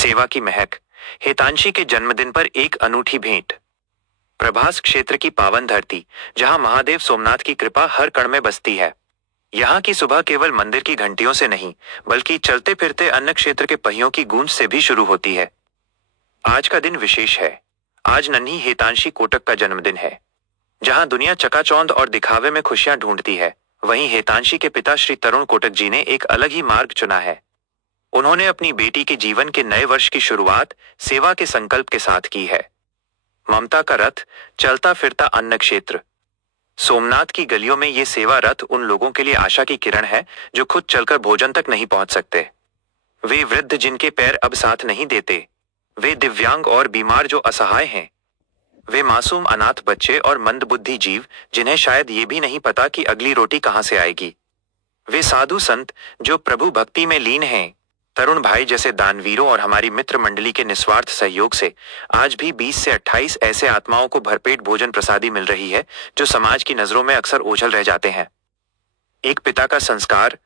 सेवा की महक। हितांशी के जन्मदिन पर एक अनूठी भेंट। प्रभास क्षेत्र की पावन धरती, जहां महादेव सोमनाथ की कृपा हर कण में बसती है। यहाँ की सुबह केवल मंदिर की घंटियों से नहीं, बल्कि चलते फिरते अन्न क्षेत्र के पहियों की गूंज से भी शुरू होती है। आज का दिन विशेष है। आज नन्ही हितांशी कोटक का जन्मदिन है। जहां दुनिया चकाचौंध और दिखावे में खुशियां ढूंढती है, वहीं हितांशी के पिता श्री तरुण कोटक जी ने एक अलग ही मार्ग चुना है। उन्होंने अपनी बेटी के जीवन के नए वर्ष की शुरुआत सेवा के संकल्प के साथ की है। ममता का रथ, चलता फिरता अन्न क्षेत्र। सोमनाथ की गलियों में ये सेवा रथ उन लोगों के लिए आशा की किरण है जो खुद चलकर भोजन तक नहीं पहुंच सकते। वे वृद्ध जिनके पैर अब साथ नहीं देते। वे दिव्यांग और बीमार जो असहाय हैं। वे मासूम अनाथ बच्चे और मंदबुद्धि जीव जिन्हें शायद ये भी नहीं पता कि अगली रोटी कहां से आएगी। वे साधु संत जो प्रभु भक्ति में लीन हैं। तरुण भाई जैसे दानवीरों और हमारी मित्र मंडली के निस्वार्थ सहयोग से आज भी 20 से 28 ऐसे आत्माओं को भरपेट भोजन प्रसादी मिल रही है जो समाज की नजरों में अक्सर ओझल रह जाते हैं। एक पिता का संस्कार।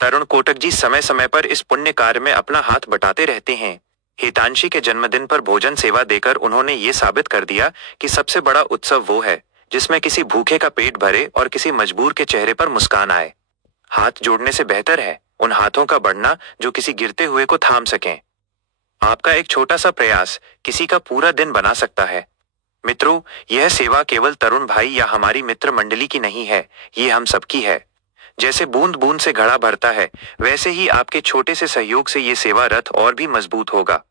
तरुण कोटक जी समय समय पर इस पुण्य कार्य में अपना हाथ बटाते रहते हैं। हितांशी के जन्मदिन पर भोजन सेवा देकर उन्होंने ये साबित कर दिया कि सबसे बड़ा उत्सव वो है जिसमें किसी भूखे का पेट भरे और किसी मजबूर के चेहरे पर मुस्कान आए। हाथ जोड़ने से बेहतर है उन हाथों का बढ़ना जो किसी गिरते हुए को थाम सकें। आपका एक छोटा सा प्रयास किसी का पूरा दिन बना सकता है। मित्रों, यह सेवा केवल तरुण भाई या हमारी मित्र मंडली की नहीं है, ये हम सबकी है। जैसे बूंद बूंद से घड़ा भरता है, वैसे ही आपके छोटे से सहयोग से ये सेवा रथ और भी मजबूत होगा।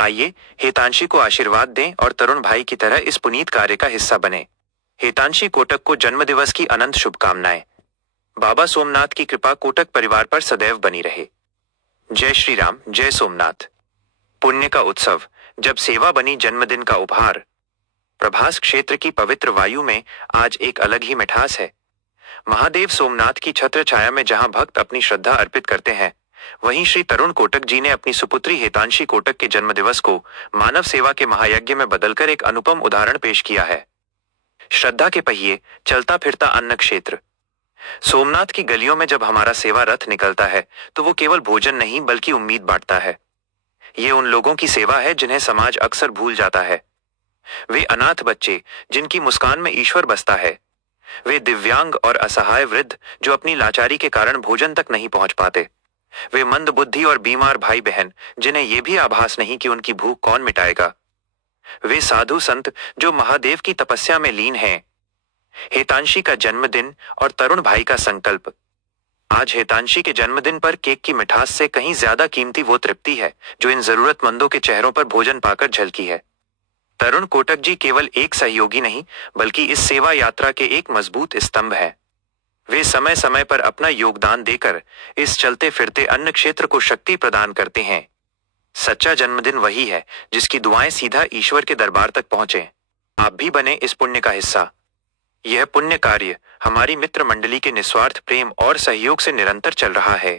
आइए हितांशी को आशीर्वाद दें और तरुण भाई की तरह इस पुनीत कार्य का हिस्सा बने। हितांशी कोटक को जन्मदिवस की अनंत शुभकामनाएं। बाबा सोमनाथ की कृपा कोटक परिवार पर सदैव बनी रहे। जय श्री राम, जय सोमनाथ। पुण्य का उत्सव, जब सेवा बनी जन्मदिन का उपहार। प्रभास क्षेत्र की पवित्र वायु में आज एक अलग ही मिठास है। महादेव सोमनाथ की छत्र छाया में जहां भक्त अपनी श्रद्धा अर्पित करते हैं, वहीं श्री तरुण कोटक जी ने अपनी सुपुत्री हितांशी कोटक के जन्मदिवस को मानव सेवा के महायज्ञ में बदलकर एक अनुपम उदाहरण पेश किया है। श्रद्धा के पहिए, चलता फिरता अन्न क्षेत्र। सोमनाथ की गलियों में जब हमारा सेवा रथ निकलता है तो वो केवल भोजन नहीं बल्कि उम्मीद बांटता है। ये उन लोगों की सेवा है जिन्हें समाज अक्सर भूल जाता है। वे अनाथ बच्चे जिनकी मुस्कान में ईश्वर बसता है। वे दिव्यांग और असहाय वृद्ध जो अपनी लाचारी के कारण भोजन तक नहीं पहुंच पाते। वे मंदबुद्धि और बीमार भाई बहन जिन्हें यह भी आभास नहीं कि उनकी भूख कौन मिटाएगा। वे साधु संत जो महादेव की तपस्या में लीन हैं। हितांशी का जन्मदिन और तरुण भाई का संकल्प। आज हितांशी के जन्मदिन पर केक की मिठास से कहीं ज्यादा कीमती वो तृप्ति है जो इन जरूरतमंदों के चेहरों पर भोजन पाकर झलकी है। तरुण कोटक जी केवल एक सहयोगी नहीं बल्कि इस सेवा यात्रा के एक मजबूत स्तंभ है। वे समय समय पर अपना योगदान देकर इस चलते फिरते अन्न क्षेत्र को शक्ति प्रदान करते हैं। सच्चा जन्मदिन वही है जिसकी दुआएं सीधा ईश्वर के दरबार तक पहुंचे। आप भी बने इस पुण्य का हिस्सा। यह पुण्य कार्य हमारी मित्र मंडली के निस्वार्थ प्रेम और सहयोग से निरंतर चल रहा है।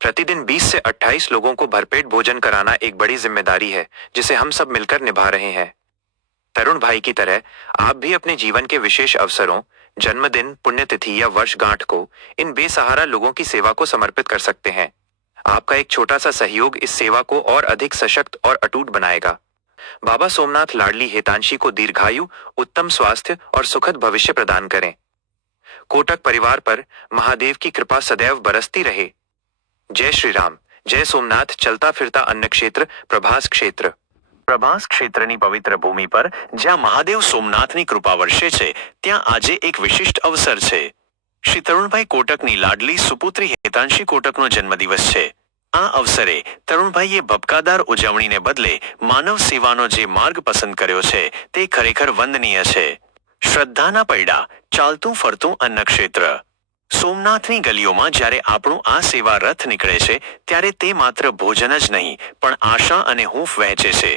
प्रतिदिन 20 से 28 लोगों को भरपेट भोजन कराना एक बड़ी जिम्मेदारी है जिसे हम सब मिलकर निभा रहे हैं। तरुण भाई की तरह आप भी अपने जीवन के विशेष अवसरों, जन्मदिन, पुण्यतिथि या वर्षगांठ को इन बेसहारा लोगों की सेवा को समर्पित कर सकते हैं। आपका एक छोटा सा सहयोग इस सेवा को और अधिक सशक्त और अटूट बनाएगा। बाबा सोमनाथ लाडली हितांशी को दीर्घायु, उत्तम स्वास्थ्य और सुखद भविष्य प्रदान करें। कोटक परिवार पर महादेव की कृपा सदैव बरसती रहे। जय श्री राम, जय सोमनाथ। चलता फिरता अन्न क्षेत्र, प्रभास क्षेत्र। પ્રભાસ ક્ષેત્રની પવિત્ર ભૂમિ પર જ્યાં મહાદેવ સોમનાથની કૃપા વર્ષે છે ત્યાં આજે એક વિશિષ્ટ અવસર છે। શ્રી તરુણભાઈ કોટકની લાડલી સુપુત્રી હેતાંશી કોટકનો જન્મદિવસ છે। આ અવસરે તરુણભાઈએ ભપકાદાર ઉજવણીને બદલે માનવ સેવાનો જે માર્ગ પસંદ કર્યો છે તે ખરેખર વંદનીય છે। શ્રદ્ધાના પૈડા, ચાલતું ફરતું અન્ન ક્ષેત્ર। સોમનાથની ગલીઓમાં જ્યારે આપણું આ સેવા રથ નીકળે છે ત્યારે તે માત્ર ભોજન જ નહીં પણ આશા અને હૂંફ વહેંચે છે।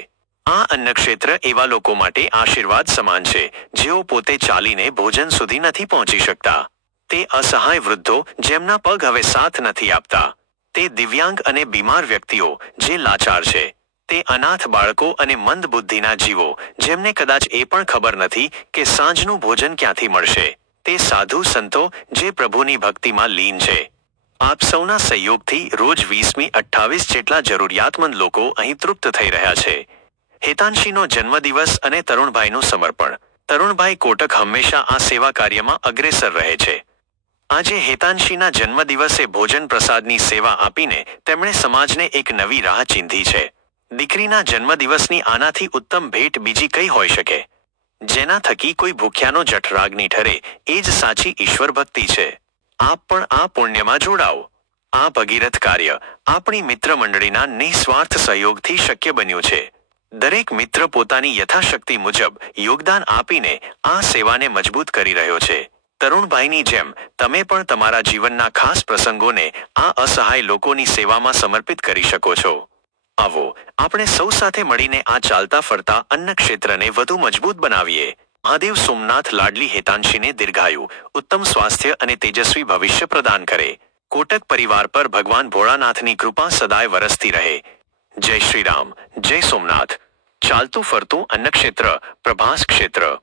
આ અન્ન ક્ષેત્ર એવા લોકો માટે આશીર્વાદ સમાન છે જેઓ પોતે ચાલીને ભોજન સુધી નથી પહોંચી શકતા। તે અસહાય વૃદ્ધો જેમના પગ હવે સાથ નથી આપતા। તે દિવ્યાંગ અને બીમાર વ્યક્તિઓ જે લાચાર છે। તે અનાથ બાળકો અને મંદ બુદ્ધિના જીવો જેમને કદાચ એ પણ ખબર નથી કે સાંજનું ભોજન ક્યાંથી મળશે। તે સાધુ સંતો જે પ્રભુની ભક્તિમાં લીન છે। આપ સૌના સહયોગથી રોજ 20મી 28 જેટલા જરૂરિયાતમંદ લોકો અહીં તૃપ્ત થઈ રહ્યા છે. હેતાંશીનો જન્મદિવસ અને તરુણભાઈનું સમર્પણ. તરુણભાઈ કોટક હંમેશા આ સેવા કાર્યમાં અગ્રેસર રહે છે. આજે હેતાંશીના જન્મદિવસે ભોજન પ્રસાદની સેવા આપીને તેમણે સમાજને એક નવી રાહ ચીંધી છે. દીકરીના જન્મદિવસની આનાથી ઉત્તમ ભેટ બીજી કઈ હોઈ શકે? જેના થકી કોઈ ભૂખ્યાનો જઠરાગ્નિ ઠરે એ જ સાચી ઈશ્વર ભક્તિ છે. આપ પણ આ પુણ્યમાં જોડાઓ. આ ભગીરથ કાર્ય આપણી મિત્ર મંડળીના નિસ્વાર્થ સહયોગથી શક્ય બન્યું છે. દરેક મિત્ર પોતાની યથાશક્તિ મુજબ યોગદાન આપીને આ સેવાને મજબૂત કરી રહ્યો છે. તરુણભાઈની જેમ તમે પણ તમારા જીવનના ખાસ પ્રસંગોને આ અસહાય લોકોની સેવામાં સમર્પિત કરી શકો છો. આવો આપણે સૌ સાથે મળીને આ ચાલતા ફરતા અન્ન ક્ષેત્રને વધુ મજબૂત બનાવીએ. મહાદેવ સોમનાથ લાડલી હેતાંશીને દીર્ઘાયુ, ઉત્તમ સ્વાસ્થ્ય અને તેજસ્વી ભવિષ્ય પ્રદાન કરે. કોટક પરિવાર પર ભગવાન ભોળાનાથની કૃપા સદાય વરસતી રહે. જય શ્રી રામ, જય સોમનાથ. ચાલતું ફરતું અન્નક્ષેત્ર, પ્રભાસ ક્ષેત્ર.